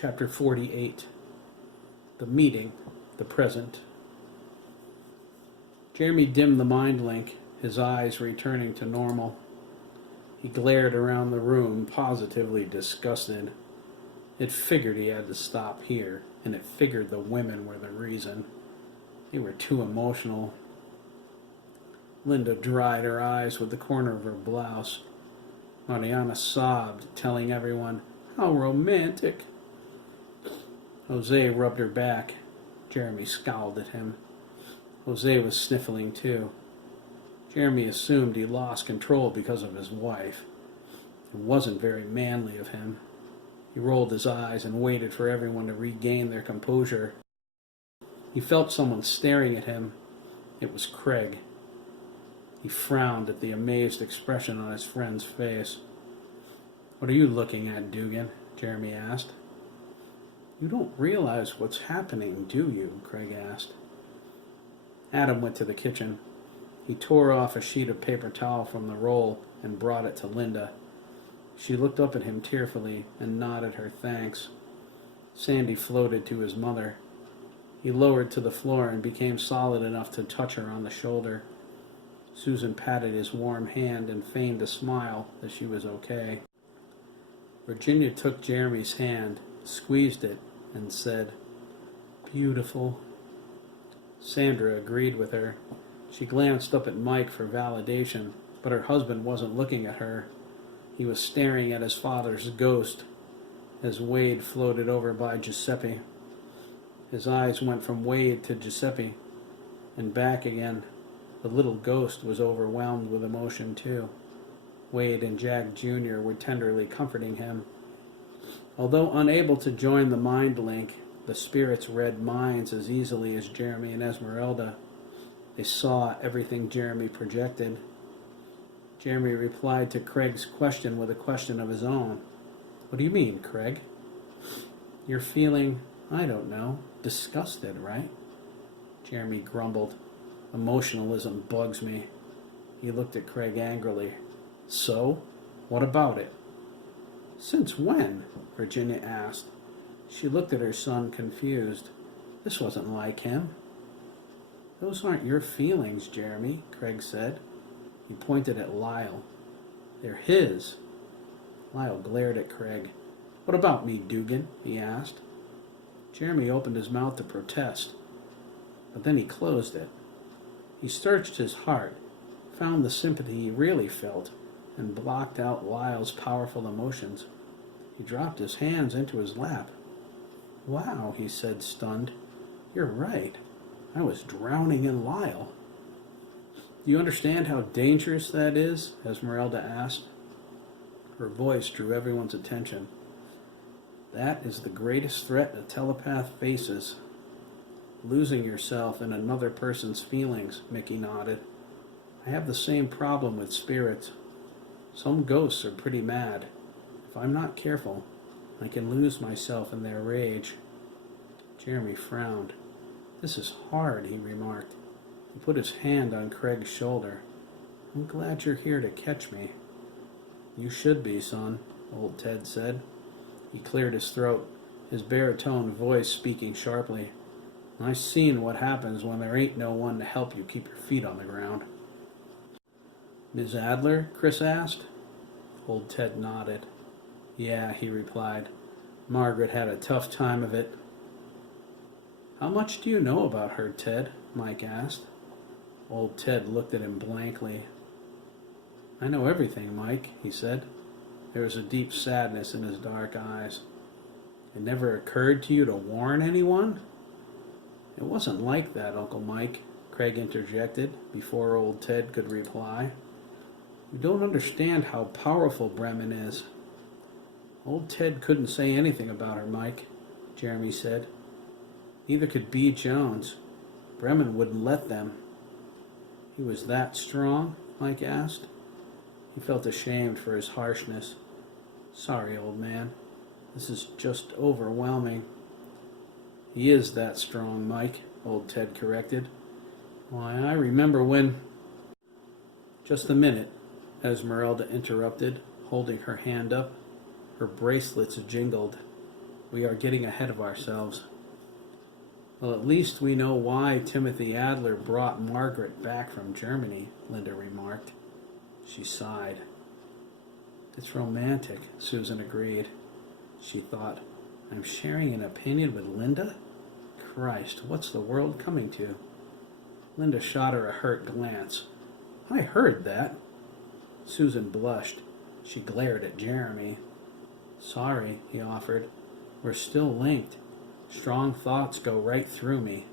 Chapter 48. The Meeting, the Present. Jeremy dimmed the mind link, his eyes returning to normal. He glared around the room, positively disgusted. It figured he had to stop here, and it figured the women were the reason. They were too emotional. Linda dried her eyes with the corner of her blouse. Mariana sobbed, telling everyone, "How romantic!" Jose rubbed her back. Jeremy scowled at him. Jose was sniffling too. Jeremy assumed he lost control because of his wife. It wasn't very manly of him. He rolled his eyes and waited for everyone to regain their composure. He felt someone staring at him. It was Craig. He frowned at the amazed expression on his friend's face. "What are you looking at, Dugan?" Jeremy asked. "You don't realize what's happening, do you?" Craig asked. Adam went to the kitchen. He tore off a sheet of paper towel from the roll and brought it to Linda. She looked up at him tearfully and nodded her thanks. Sandy floated to his mother. He lowered to the floor and became solid enough to touch her on the shoulder. Susan patted his warm hand and feigned a smile that she was okay. Virginia took Jeremy's hand, squeezed it, and said, "Beautiful." Sandra agreed with her. She glanced up at Mike for validation, but her husband wasn't looking at her. He was staring at his father's ghost as Wade floated over by Giuseppe. His eyes went from Wade to Giuseppe and back again. The little ghost was overwhelmed with emotion too. Wade and Jack Jr. were tenderly comforting him. Although unable to join the mind link, the spirits read minds as easily as Jeremy and Esmeralda. They saw everything Jeremy projected. Jeremy replied to Craig's question with a question of his own. "What do you mean, Craig?" "You're feeling, I don't know, disgusted, right?" Jeremy grumbled. "Emotionalism bugs me." He looked at Craig angrily. "So? What about it?" "Since when?" Virginia asked. She looked at her son confused. This wasn't like him. "Those aren't your feelings, Jeremy," Craig said. He pointed at Lyle. "They're his." Lyle glared at Craig. "What about me, Dugan?" he asked. Jeremy opened his mouth to protest, but then he closed it. He searched his heart, found the sympathy he really felt, and blocked out Lyle's powerful emotions. He dropped his hands into his lap. "Wow," he said, stunned. "You're right. I was drowning in Lyle." "Do you understand how dangerous that is?" Esmeralda asked. Her voice drew everyone's attention. "That is the greatest threat a telepath faces. Losing yourself in another person's feelings," Mickey nodded. "I have the same problem with spirits. Some ghosts are pretty mad. If I'm not careful, I can lose myself in their rage." Jeremy frowned. "This is hard," he remarked. He put his hand on Craig's shoulder. "I'm glad you're here to catch me." "You should be, son," old Ted said. He cleared his throat, his baritone voice speaking sharply. "I've seen what happens when there ain't no one to help you keep your feet on the ground." "Miss Adler?" Chris asked. Old Ted nodded. "Yeah," he replied. "Margaret had a tough time of it." "How much do you know about her, Ted?" Mike asked. Old Ted looked at him blankly. "I know everything, Mike," he said. There was a deep sadness in his dark eyes. "It never occurred to you to warn anyone?" "It wasn't like that, Uncle Mike," Craig interjected before old Ted could reply. "You don't understand how powerful Bremen is." "Old Ted couldn't say anything about her, Mike," Jeremy said. "Neither could B. Jones. Bremen wouldn't let them." "He was that strong?" Mike asked. He felt ashamed for his harshness. "Sorry, old man. This is just overwhelming." "He is that strong, Mike," old Ted corrected. "Why, I remember when—" "Just a minute," Esmeralda interrupted, holding her hand up. Her bracelets jingled. We are getting ahead of ourselves. Well, at least we know why Timothy Adler brought Margaret back from Germany, Linda remarked. She sighed. It's romantic, Susan agreed. She thought, I'm sharing an opinion with Linda? Christ, what's the world coming to? Linda shot her a hurt glance. I heard that. Susan blushed. She glared at Jeremy. Sorry, he offered. We're still linked. Strong thoughts go right through me.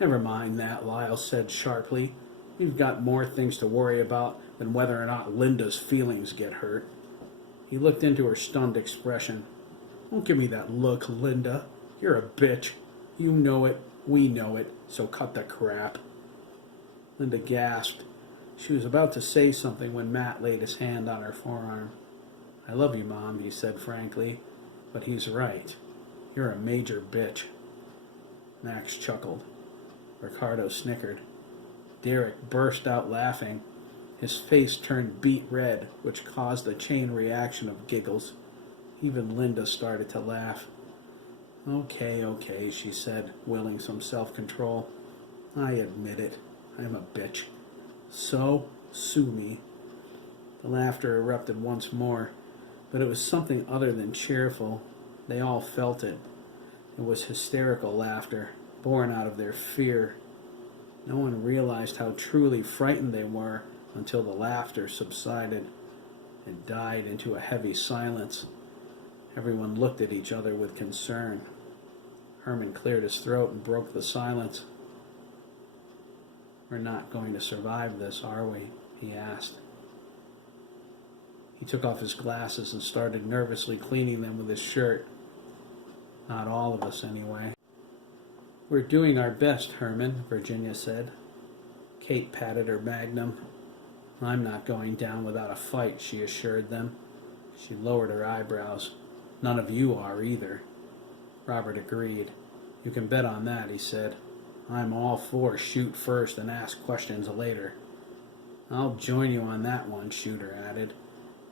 Never mind that, Lyle said sharply. We've got more things to worry about than whether or not Linda's feelings get hurt. He looked into her stunned expression. Don't give me that look, Linda. You're a bitch. You know it. We know it. So cut the crap. Linda gasped. She was about to say something when Matt laid his hand on her forearm. I love you, Mom, he said frankly, but he's right. You're a major bitch. Max chuckled. Ricardo snickered. Derek burst out laughing. His face turned beet red, which caused a chain reaction of giggles. Even Linda started to laugh. Okay, she said, willing some self-control. I admit it. I'm a bitch. So, sue me. The laughter erupted once more, but it was something other than cheerful. They all felt it. It was hysterical laughter, born out of their fear. No one realized how truly frightened they were until the laughter subsided and died into a heavy silence. Everyone looked at each other with concern. Herman cleared his throat and broke the silence. We're not going to survive this, are we? He asked. He took off his glasses and started nervously cleaning them with his shirt. Not all of us, anyway. We're doing our best, Herman, Virginia said. Kate patted her magnum. I'm not going down without a fight, she assured them. She lowered her eyebrows. None of you are either. Robert agreed. You can bet on that, he said. I'm all for shoot first and ask questions later. I'll join you on that one, Shooter added.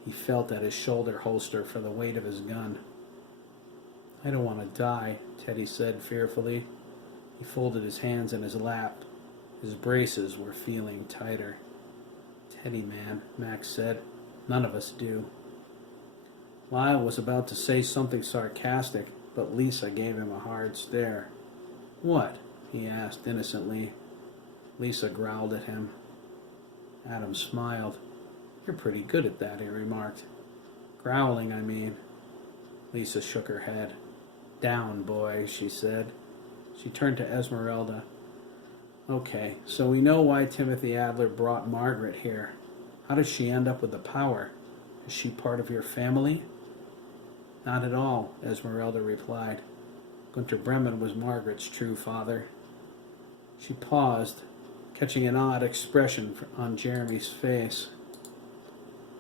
He felt at his shoulder holster for the weight of his gun. I don't want to die, Teddy said fearfully. He folded his hands in his lap. His braces were feeling tighter. Teddy, man, Max said. None of us do. Lyle was about to say something sarcastic, but Lisa gave him a hard stare. What? He asked innocently. Lisa growled at him. Adam smiled. You're pretty good at that, he remarked. Growling, I mean. Lisa shook her head. Down, boy, she said. She turned to Esmeralda. Okay, so we know why Timothy Adler brought Margaret here. How does she end up with the power? Is she part of your family? Not at all, Esmeralda replied. Gunter Bremen was Margaret's true father. She paused, catching an odd expression on Jeremy's face.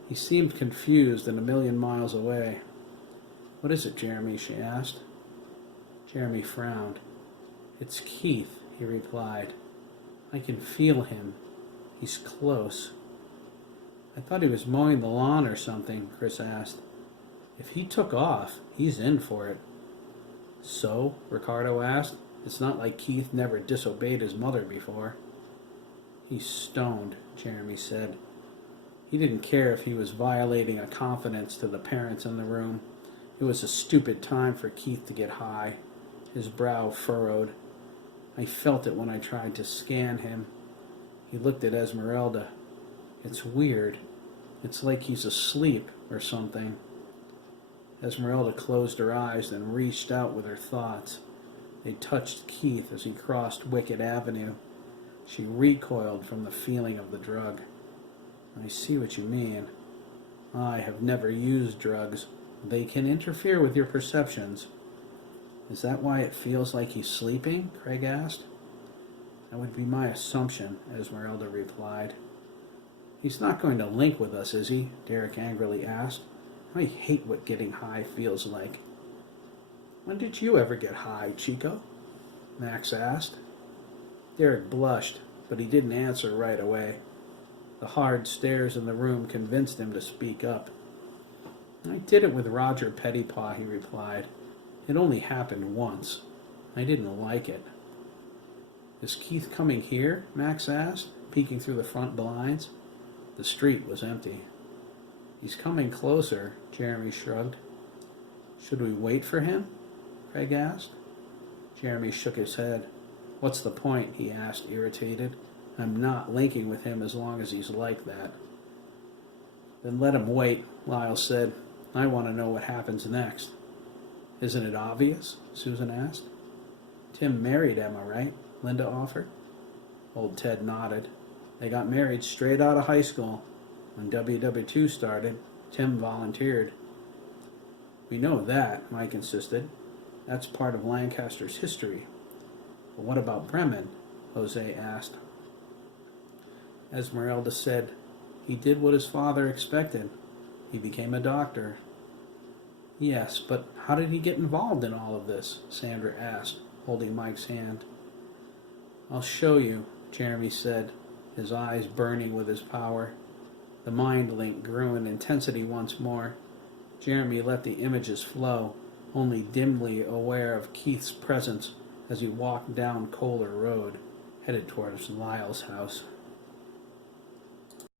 He seemed confused and a million miles away. What is it, Jeremy? She asked. Jeremy frowned. It's Keith, he replied. I can feel him. He's close. I thought he was mowing the lawn or something, Chris asked. If he took off, he's in for it. So? Ricardo asked. It's not like Keith never disobeyed his mother before. He's stoned, Jeremy said. He didn't care if he was violating a confidence to the parents in the room. It was a stupid time for Keith to get high. His brow furrowed. I felt it when I tried to scan him. He looked at Esmeralda. It's weird. It's like he's asleep or something. Esmeralda closed her eyes and reached out with her thoughts. They touched Keith as he crossed Wickett Avenue. She recoiled from the feeling of the drug. I see what you mean. I have never used drugs. They can interfere with your perceptions. Is that why it feels like he's sleeping? Craig asked. That would be my assumption, Esmeralda replied. He's not going to link with us, is he? Derek angrily asked. I hate what getting high feels like. When did you ever get high, Chico? Max asked. Derek blushed, but he didn't answer right away. The hard stares in the room convinced him to speak up. I did it with Roger Pettipaw, he replied. It only happened once. I didn't like it. Is Keith coming here? Max asked, peeking through the front blinds. The street was empty. He's coming closer, Jeremy shrugged. Should we wait for him? Craig asked. Jeremy shook his head. What's the point? He asked, irritated. I'm not linking with him as long as he's like that. Then let him wait, Lyle said. I want to know what happens next. Isn't it obvious? Susan asked. Tim married Emma, right? Linda offered. Old Ted nodded. They got married straight out of high school. When HW2 started, Tim volunteered. We know that, Mike insisted. That's part of Lancaster's history. But what about Bremen? Jose asked. Esmeralda said, he did what his father expected. He became a doctor. Yes, but how did he get involved in all of this? Sandra asked, holding Mike's hand. I'll show you, Jeremy said, his eyes burning with his power. The mind link grew in intensity once more. Jeremy let the images flow, only dimly aware of Keith's presence as he walked down Kohler Road, headed towards Lyle's house.